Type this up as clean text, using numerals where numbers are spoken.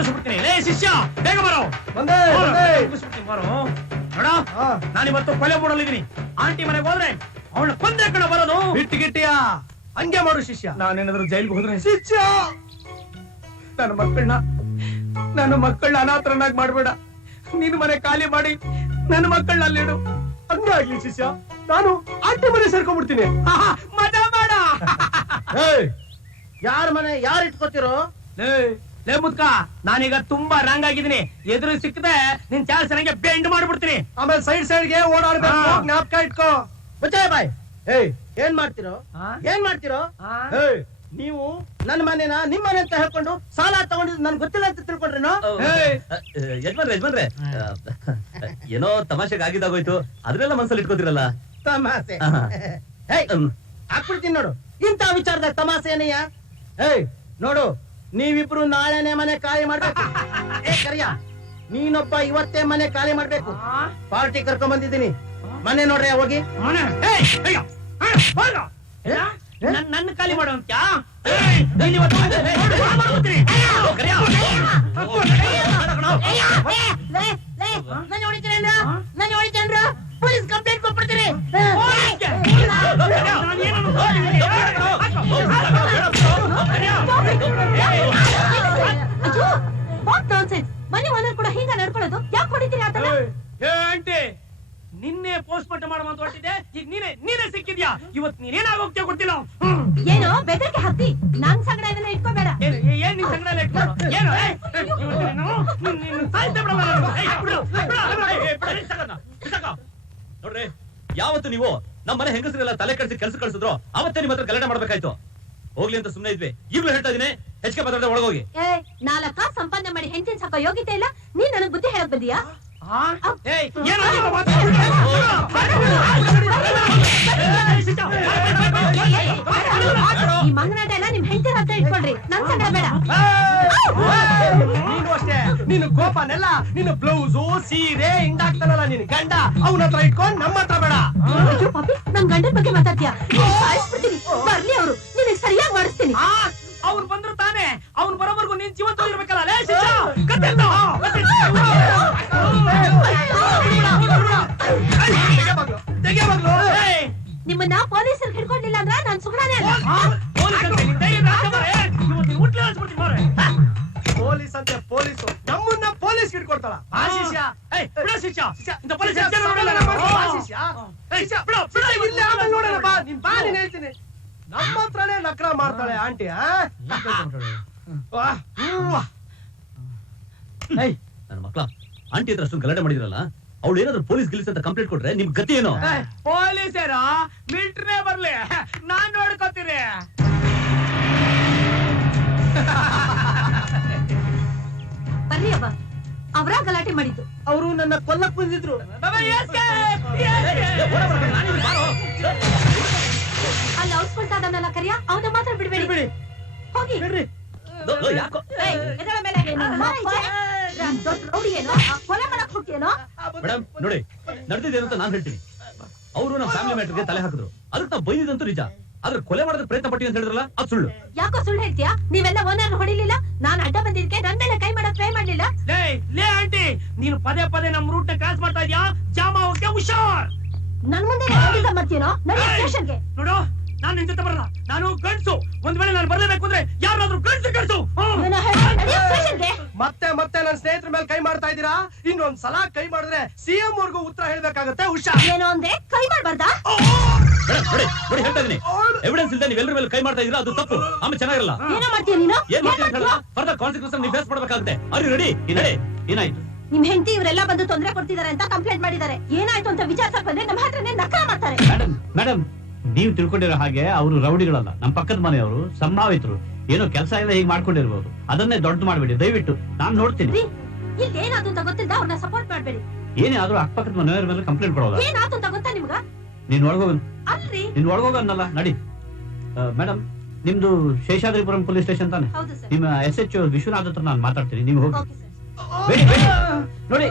ತೋರಿಸ್ಬಿಡ್ತೀನಿ. ಲೇ ಶಿಷ್ಯ, ಬೇಗ ಬರೋ. ಬರೋ ನೋಡ, ನಾನಿವತ್ತು ಕೊಲೆ ಬಿಡಲಿದ್ದೀನಿ. ಆಂಟಿ ಮನೆಗೆ ಹೋದ್ರೆ ಅವಳ ಕೊಂದೆ ಕಣ ಬರೋದು. ಬಿಟ್ಟಿಗಿಟ್ಟಿಯಾ ಹಂಗೆ ಮಾಡು ಶಿಷ್ಯ. ನಾನೇನಾದ್ರೂ ಜೈಲ್ಗೆ ಹೋದ್ರೆ ಶಿಷ್ಯ, ನನ್ನ ಮಕ್ಕಳನ್ನ ಅನಾಥರನ್ನಾಗಿ ಮಾಡ್ಬೇಡ. ನಿನ್ ಮನೆ ಖಾಲಿ ಮಾಡಿ ನನ್ನ ಮಕ್ಕಳನ್ನ ಅಲ್ಲಿಡು. ಹಂಗಾಗ್ಲಿ ಶಿಷ್ಯ, ನಾನು ಆಂಟಿ ಮನೆ ಸೇರ್ಕೊಂಡ್ಬಿಡ್ತೀನಿ. ಮಜಾ ಮಾಡ. ಯಾರ ಮನೆ ಯಾರು ಇಟ್ಕೋತಿರೋ? ಲೇ ಮುದ್ಕ, ನಾನೀಗ ತುಂಬಾ ರಾಂಗ್ ಆಗಿದ್ದೀನಿ. ಎದುರು ಸಿಕ್ಕದೆ ನಿನ್ ಚಾನ್ಸ್ ನಂಗೆ ಬೆಂಡ್ ಮಾಡ್ಬಿಡ್ತೀನಿ. ಆಮೇಲೆ ಸೈಡ್ಗೆ ಓಡಾಡ್ಬೇಕು, ಜ್ಞಾಪಕ ಇಟ್ಕೋ. ಮುಚ್ಚೆ ಬಾಯ್. ಏನ್ ಮಾಡ್ತಿರೋ? ನೀವು ನನ್ನ ಮನೆನ ನಿಮ್ ಮನೆ ಅಂತ ಹೇಳ್ಕೊಂಡು ಸಾಲ ತಗೊಂಡಿದ್ದು ನನ್ಗೆ ಗೊತ್ತಿಲ್ಲ ಅಂತ ತಿಳ್ಕೊಂಡ್ರೇನೋ? ಯಜಮಾನ್ರೆ ಏನೋ ತಮಾಷೆಗೆ ಆಗಿದ್ದಾಗೋಯ್ತು, ಅದನ್ನೆಲ್ಲ ಮನ್ಸಲ್ಲಿ ಇಟ್ಕೋತಿರಲ್ಲ. ತಮಾಷೆ ಹಾಕ್ಬಿಡ್ತೀನಿ ನೋಡು. ಇಂಥ ವಿಚಾರದಾಗ ತಮಾಷೆ ಏನಯ್ಯ? ನೋಡು, ನೀವಿಬ್ರು ನಾಳೆನೆ ಮನೆ ಖಾಲಿ ಮಾಡ್ಬೇಕು. ಕರಿಯ, ನೀನೊಬ್ಬ ಇವತ್ತೇ ಮನೆ ಖಾಲಿ ಮಾಡ್ಬೇಕು. ಪಾರ್ಟಿ ಕರ್ಕೊಂಡ್ ಬಂದಿದ್ದೀನಿ. ಮನೆ ನೋಡ್ರಿ, ಹೋಗಿ ನನ್ನ ಖಾಲಿ ಮಾಡೋ ಅಂತ. ಪೊಲೀಸ್ ಕಂಪ್ಲೇಂಟ್ ಕೊಟ್ಬಿಡ್ತೀನಿ. ಮನೆ ಓನರ್ ಕೂಡ ಹಿಂಗ ನಡ್ಕೊಳ್ಳೋದು ಯಾಕೆ ಹೊಡಿತೀರಿ? ಆಂಟಿ, ನಿನ್ನೆ ಪೋಸ್ಟ್ ಮಾರ್ಟಮ್ ಮಾಡೋ ಅಂತ ಹೊರಟಿದ್ದೆ. ಈಗ ನೀನೇ ಸಿಕ್ಕಿದ್ಯಾ? ಇವತ್ತು ನೀನೇನಾಗೋಗ್ತೀಯ ಗೊತ್ತಿಲ್ಲ. ಏನೋ ಬೆದರಿಕೆ ಹತ್ತಿ ನನ್ ಸಂಗಡ ಇದನ್ನ ಇಟ್ಕೋಬೇಡ. ಏನ್ ನಿನ್ ಸಂಗಡ ಇಟ್ಕೊಳ್ಳೋ? ಏನು ನೋಡ್ರಿ, ಯಾವತ್ತು ನೀವು ನಮ್ಮ ಮನೆ ಹೆಂಗಸರೆಲ್ಲ ತಲೆ ಕಳಿಸಿ ಕೆಲಸ ಕಳಿಸಿದ್ರು ಅವತ್ತೇ ನಿಮ್ಮ ಹತ್ರ ಗಲಾಟೆ ಮಾಡ್ಬೇಕಾಯ್ತು. ಹೋಗ್ಲಿ ಅಂತ ಸುಮ್ಮನೆ ಇದ್ವಿ. ಈಗಲೂ ಹೇಳ್ತಾ ಇದೀನಿ, ಹೆಚ್ಚಿಗೆ ಮಾತಾಡದೆ ಒಳಗೋಗಿ. 4 ಕಾಸು ಸಂಪಾದನೆ ಮಾಡಿ ಹೆಂಡತಿನ ಸಾಕೋ ಯೋಗ್ಯತೆ ಇಲ್ಲ. ನೀನ್ ನನಗ್ ಬುದ್ಧಿ ಹೇಳಕ್ ಬಂದಿಯಾ? ಈ ಮಂಗನಾಟ ಎಲ್ಲ ನಿಮ್ ಹೆಂಡತಿ ಹತ್ರ ಇಟ್ಕೊಳ್ರಿ, ನನ್ ಸಂಗಡ ಬೇಡ. ನೀನು ಅಷ್ಟೇ, ನಿನ್ನ ಕೋಪನೆಲ್ಲ ನಿನ್ನ ಬ್ಲೌಸು ಸೀರೆ ಹಿಂಗಾಗ್ತಾನಲ್ಲ ನಿನ್ ಗಂಡ, ಅವನ ಹತ್ರ ಇಟ್ಕೊಂಡ್ ನಮ್ಮ ಹತ್ರ ಬೇಡ. ಪಾಪಿ, ನನ್ ಗಂಡನ ಬಗ್ಗೆ ಮಾತಾಡ್ತೀಯ? ಸಾಯಿಸ್ಬಿಡ್ತೀನಿ. ಬರ್ಲಿ ಅವರು, ನಿನಗೆ ಸರಿಯಾಗಿ ಮಾಡಿಸ್ತೀನಿ. ಅವ್ನು ಬಂದ್ರು ತಾನೆ, ಅವ್ನು ಬರೋವರೆಗೂ ನೀನ್ ಜೀವಂತ ಇರ್ಬೇಕಲ್ಲ. ನಿಮ್ಮನ್ನ ಪೊಲೀಸರು ಹಿಡ್ಕೊಂಡಿಲ್ಲ ಅಂದ್ರ ನಾನ್ ಸುಮ್ಮನೆ ಅಲ್ಲ. ಪೊಲೀಸ್ ಅಂತ ಪೊಲೀಸು ನಮ್ಮನ್ನ ಪೊಲೀಸ್ ಹಿಡ್ಕೊಡ್ತಾಳ. ಹೇಳ್ತೀನಿ, ನಮ್ಮ ಹತ್ರನೇ ನಕ್ರ ಮಾಡ್ತಾಳೆ ಆಂಟಿ. ನನ್ನ ಮಕ್ಳ ಆಂಟಿ ಹತ್ರ ಅಷ್ಟೊಂದು ಗಲಾಟೆ ಮಾಡಿದ್ರಲ್ಲ, ಅವಳು ಏನಾದ್ರು ಪೊಲೀಸ್ ಗಿಲೀಸ್ ಅಂತ ಕಂಪ್ಲೇಂಟ್ ಕೊಟ್ರೆ ನಿಮ್ ಗತಿ ಏನೋ? ಪೊಲೀಸರ ಮಿಲಿಟರಿ ಬರ್ಲಿ, ನಾನ್ ನೋಡ್ಕೋತೀರಿ. ಬರ್ಲಿ ಅಬ್ಬ, ಅವರ ಗಲಾಟೆ ಮಾಡಿದ್ದು. ಅವರು ನನ್ನ ಕೊಲ್ಲಕ್ ಬಂದಿದ್ರು. ಅಲ್ಲಿ ಔಸ್ಕೊಳ್ತಾದನ್ನೆಲ್ಲ ಕರಿಯ, ಅವನ ಮಾತ್ರ ಬಿಡ್ಬೇಡಿ. ಹೋಗಿ ಯಾಕೋ ಕೊಲೆ ಮಾಡಕ್ ಹೋಗ್ತೀಯೇನೋ? ಮೇಡಮ್ ನೋಡಿ, ನಡೆದಿದ್ದೇನು ಅಂತ ನಾನ್ ಹೇಳ್ತೀನಿ. ಅವರು ನಮ್ಮ ಫ್ಯಾಮಿಲಿ ಮ್ಯಾಟರ್ಗೆ ತಲೆ ಹಾಕಿದ್ರು, ಅದಕ್ಕೆ ನಾವು ಬೈದಿದಂತೂ ನಿಜ. ಆದ್ರೆ ಕೊಲೆ ಮಾಡೋದಕ್ಕೆ ಪ್ರಯತ್ನ ಪಟ್ಟಿ ಅಂತ ಹೇಳಿದ್ರಲ್ಲ, ಅದು ಸುಳ್ಳು. ಯಾಕೋ ಸುಳ್ಳು ಹೇಳ್ತೀಯಾ? ನೀವೆಲ್ಲ ಓನರ್ ಹೊಡಿಲಿಲ್ಲ, ನಾನ್ ಅಡ್ಡ ಬಂದಿದ್ಕೆ ನನ್ ಮೇಲೆ ಕೈ ಮಾಡಕ್ ಟ್ರೈ ಮಾಡ್ಲಿಲ್ಲ. ಲೇ ಆಂಟಿ, ನೀನು ಪದೇ ಪದೇ ನಮ್ ರೂಟ್ ನ ಕ್ರಾಸ್ ಮಾಡ್ತಾ ಇದ್ಯಾ. ಜಾಮ ಹೋಗ್ತೀಯ, ಹುಷಾರ್. ನನ್ ಮುಂದೆ ಮಾಡ್ತೀನೋ? ನನ್ನ ಸ್ಟೇಷನ್ಗೆ ನೋಡು, ನಾನು ನಿನ್ ಜೊತೆ ಬರಲ್ಲ. ನಾನು ಗಂಡ್ಸು. ಒಂದ್ ವೇಳೆ ನಾನು ಬರ್ಲೇಬೇಕು ಅಂದ್ರೆ ಯಾರಾದ್ರೂ ಗಂಡ್ಸು. ಮತ್ತೆ ನನ್ನ ಸ್ನೇಹಿತರ ಮೇಲೆ ಕೈ ಮಾಡ್ತಾ ಇದ್ದೀರಾ? ಇನ್ನೊಂದ್ ಸಲ ಕೈ ಮಾಡಿದ್ರೆ ಸಿಎಂ ವರ್ಗೂ ಉತ್ತರ ಹೇಳ್ಬೇಕಾಗತ್ತೆ. ಹುಷಾರ್. ಏನೋ ಅಂದೆ, ಕೈ ಮಾಡ್ಬಾರ್ದಾ? ನೋಡಿ ಹೇಳ್ತಾ ಇದೀನಿ, ಎವಿಡೆನ್ಸ್ ಇಲ್ಲದೆ ನೀವೆಲ್ಲರ ಮೇಲೆ ಕೈ ಮಾಡ್ತಾ ಇದೀರಾ, ಅದು ತಪ್ಪು. ಆಮೇಲೆ ಚೆನ್ನಾಗಿರಲ್ಲ. ಏನೋ ಮಾಡ್ತೀಯ ನೀನು? ಏನ್ ಮಾಡ್ತೀರಾ? ಫರ್ದರ್ ಕಾನ್ಸಿಕ್ವೆನ್ಸ್ ನೀವು ಫೇಸ್ ಮಾಡ್ಬೇಕಾಗುತ್ತೆ. ಅರಿ ರೆಡಿ? ಏನಾಯ್ತು? ನಿಮ್ ಹೆಂಡತಿ ಇವರೆಲ್ಲ ಬಂದು ತೊಂದರೆ ಕೊಡ್ತಿದಾರೆ ಅಂತ ಕಂಪ್ಲೇಂಟ್ ಮಾಡಿದ್ದಾರೆ. ಏನಾಯ್ತು ಅಂತ ವಿಚಾರಿಸಕ್ ಬಂದ್ರೆ ನಮ್ಮ ಹತ್ರನೇ ನಕಲ ಮಾಡ್ತಾರೆ. ಮೇಡಮ್, ನೀವು ತಿಳ್ಕೊಂಡಿರೋ ಹಾಗೆ ಅವರು ರೌಡಿಗಳಲ್ಲ, ನಮ್ಮ ಪಕ್ಕದ ಮನೆಯವರು, ಸಂಭಾವಿತರು. ಏನೋ ಕೆಲಸ ಎಲ್ಲ ಹೀಗೆ ಮಾಡ್ಕೊಂಡಿರ್ಬೋದು. ಅದನ್ನೇ ದೊಡ್ಡ ಮಾಡ್ಬೇಡಿ ದಯವಿಟ್ಟು. ನಾನ್ ನೋಡ್ತೀನಿ. ಇಲ್ಲಿ ಏನಾದ್ರು ಅಂತ ಗೊತ್ತಿಲ್ಲ, ಅವ್ರನ್ನ ಸಪೋರ್ಟ್ ಮಾಡ್ಬೇಡಿ. ಏನೇ ಆದ್ರೂ ಅಕ್ಕಪಕ್ಕದ ಮನೆಯವರ ಮೇಲೆ ಕಂಪ್ಲೇಂಟ್ ಕೊಡೋಲ್ಲ. ಏನಾದ್ರು ಅಂತ ಗೊತ್ತಾ ನಿಮ್ಗ? ನೀನ್ ಒಳಗೋಗ. ಅಲ್ರಿ, ನೀನ್ ಒಳಗೋಗನ್ನಲ್ಲ, ನಡಿ. ಮೇಡಮ್, ನಿಮ್ದು ಶೇಷಾದ್ರಿಪುರಂ ಪೊಲೀಸ್ ಸ್ಟೇಷನ್ ತಾನೆ? ನಿಮ್ಮ SHO ವಿಶ್ವನಾಥ್ ಹತ್ರ ನಾನು ಮಾತಾಡ್ತೀನಿ, ನೀವು ಹೋಗಿ. Okay sir. ನೋಡಿ